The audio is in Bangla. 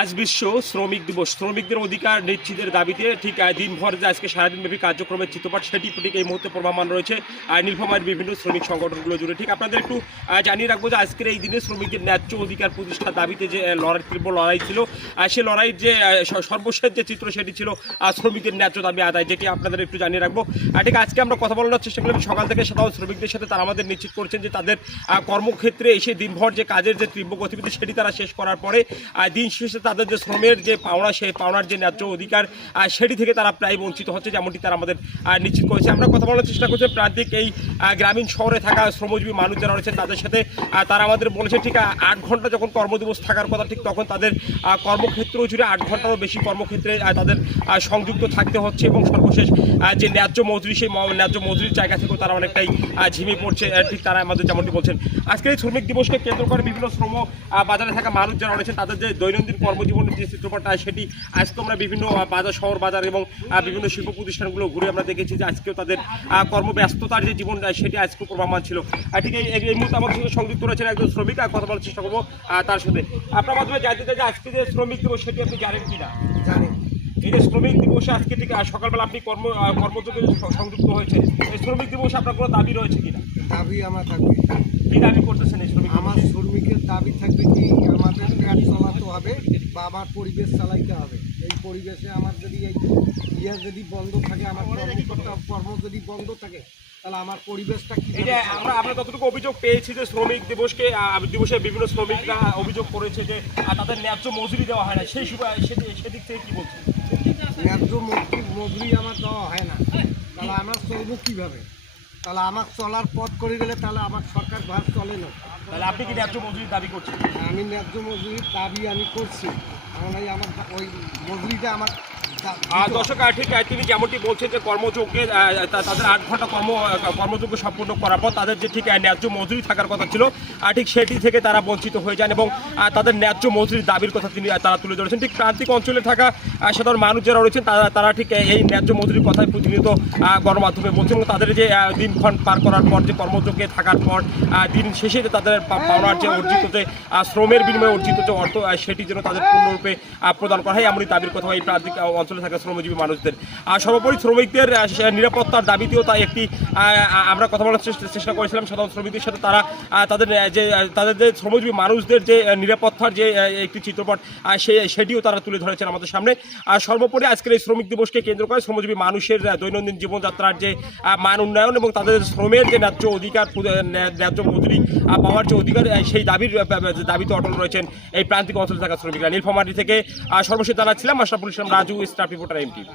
আজ বিশ্ব শ্রমিক দিবস। শ্রমিকদের অধিকার নিশ্চিতের দাবিতে ঠিক দিনভর যে আজকে সারাদিনব্যাপী কার্যক্রমের চিত্রপাট সেটি ঠিক এই মুহূর্তে প্রমাণ রয়েছে নীলফামারীর বিভিন্ন শ্রমিক সংগঠনগুলো জুড়ে। ঠিক আপনাদের একটু জানিয়ে রাখবো যে আজকের এই দিনে শ্রমিকদের ন্যায্য অধিকার প্রতিষ্ঠার দাবিতে যে তীব্র লড়াই ছিল, সেই লড়াইয়ের যে সর্বশেষ যে চিত্র সেটি ছিল শ্রমিকদের ন্যায্য দাবি আদায়, যেটি আপনাদের একটু জানিয়ে রাখবো। ঠিক আজকে আমরা কথা বলার চেষ্টা করলাম সকাল থেকে সাধারণ শ্রমিকদের সাথে। তারা আমাদের নিশ্চিত করছেন যে তাদের কর্মক্ষেত্রে এসে দিনভর যে কাজের যে তীব্র গতিবিধি সেটি তারা শেষ করার পরে দিন শেষে তাদের যে শ্রমের যে পাওনা, সেই পাওনার যে ন্যায্য অধিকার সেটি থেকে তারা প্রায় বঞ্চিত হচ্ছে, যেমনটি তারা আমাদের নিশ্চিত করেছে। আমরা কথা বলার চেষ্টা করছি প্রান্তিক এই গ্রামীণ শহরে থাকা শ্রমজীবী মানুষ যারা রয়েছেন তাদের সাথে। তারা আমাদের বলেছে ঠিক 8 ঘন্টা যখন কর্মদিবস থাকার কথা, ঠিক তখন তাদের কর্মক্ষেত্র জুড়ে 8 ঘন্টারও বেশি কর্মক্ষেত্রে তাদের সংযুক্ত থাকতে হচ্ছে এবং সর্বশেষ যে ন্যায্য মজুরি, সেই ন্যায্য মজুরির জায়গা থেকেও তারা অনেকটাই ঝিমিয়ে পড়ছে। ঠিক তারা আমাদের যেমনটি বলছেন। আজকে এই শ্রমিক দিবসকে কেন্দ্র করে বিভিন্ন শ্রম বাজারে থাকা মানুষ যারা রয়েছেন তাদের যে দৈনন্দিন কর্মজীবনের যে চিত্রপটটা সেটি আজকে আমরা বিভিন্ন বাজার, শহর বাজার এবং বিভিন্ন শিল্প প্রতিষ্ঠানগুলো ঘুরে আমরা দেখেছি যে আজকেও তাদের কর্মব্যস্ততার যে জীবন সেটি আজকে প্রমাণ ছিল। ঠিক এই মুহূর্তে আমাদের সাথে সংযুক্ত রয়েছেন একজন শ্রমিক, কথা বলার চেষ্টা করবো তার সাথে। আপনার মাধ্যমে জানতে চাই যে আজকে যে শ্রমিক দিবস সেটি আপনি জানেন কিনা? জানি। এই যে শ্রমিক দিবসে আজকে ঠিক সকালবেলা আপনি কর্মযোগে সংযুক্ত হয়েছে, এই শ্রমিক দিবসে আপনার কোনো দাবি রয়েছে কিনা? দাবি আমার থাকবে। কি দাবি করতেছেন এই শ্রমিক? আমার শ্রমিকের দাবি থাকবে কি আমাদের পেট চালাতে হবে বা আমার পরিবেশ চালাইতে হবে। এই পরিবেশে আমার যদি এই যদি বন্ধ থাকে, আমার কর্ম যদি বন্ধ থাকে, তাহলে আমার পরিবেশটা কি? এই যে আমরা যতটুকু অভিযোগ পেয়েছি যে শ্রমিক দিবসে বিভিন্ন শ্রমিকরা অভিযোগ করেছে যে তাদের ন্যায্য মজুরি দেওয়া হয় না, সেই সেদিক থেকে কি বলছেন? ন্যায্য মজুরি আমার দেওয়া হয় না, তাহলে আমার চলবো কীভাবে? তাহলে আমার চলার পথ করে গেলে তাহলে আমার সরকার ভার চলে না। তাহলে আপনি কি ন্যায্য মজুরির দাবি করছেন? আমি ন্যায্য মজুরির দাবি আমি করছি, কারণ আমার ওই মজুরিটা আমার দর্শক ঠিক তিনি যেমনটি বলছেন যে কর্মযোগ্যে তাদের 8 ঘন্টা কর্মযোগ্য সম্পূর্ণ করার পর তাদের যে ঠিক ন্যায্য মজুরি থাকার কথা ছিল ঠিক সেটি থেকে তারা বঞ্চিত হয়ে যান এবং তাদের ন্যায্য মজুরির দাবির কথা তারা তুলে ধরেছেন। ঠিক প্রান্তিক অঞ্চলে থাকা সাধারণ মানুষ যারা রয়েছেন তারা ঠিক এই ন্যায্য মজুরির কথাই প্রতিনিয়ত গণমাধ্যমে বলছেন এবং তাদের যে দিনক্ষণ পার করার পর, যে কর্মযোগ্যে থাকার পর দিন শেষে যে তাদের পাওনার যে অর্জিত যে শ্রমের বিনিময়ে অর্জিত যে অর্থ সেটি যেন তাদের পূর্ণরূপে প্রদান করা হয়, এমনই দাবির কথা এই প্রান্তিক অঞ্চলে থাকা শ্রমজীবী মানুষদের। সর্বোপরি শ্রমিকদের নিরাপত্তার দাবিতেও তাই একটি আমরা কথা বলার চেষ্টা করেছিলাম সাধারণ শ্রমিকদের সাথে। তারা তাদের যে শ্রমজীবী মানুষদের যে নিরাপত্তার যে একটি চিত্রপট সেটিও তারা তুলে ধরেছেন আমাদের সামনে। সর্বোপরি আজকের এই শ্রমিক দিবসকে কেন্দ্র করে শ্রমজীবী মানুষের দৈনন্দিন জীবনযাত্রার যে মান উন্নয়ন এবং তাদের শ্রমের যে ন্যায্য অধিকার, ন্যায্য মজুরি পাওয়ার যে অধিকার, সেই দাবিতে অটল রয়েছেন এই প্রান্তিক অঞ্চলে থাকা শ্রমিকরা। নীলফামারী থেকে সর্বশেষ জানাচ্ছিলাম Ashraful Islam Raju, staff reporter, MTV.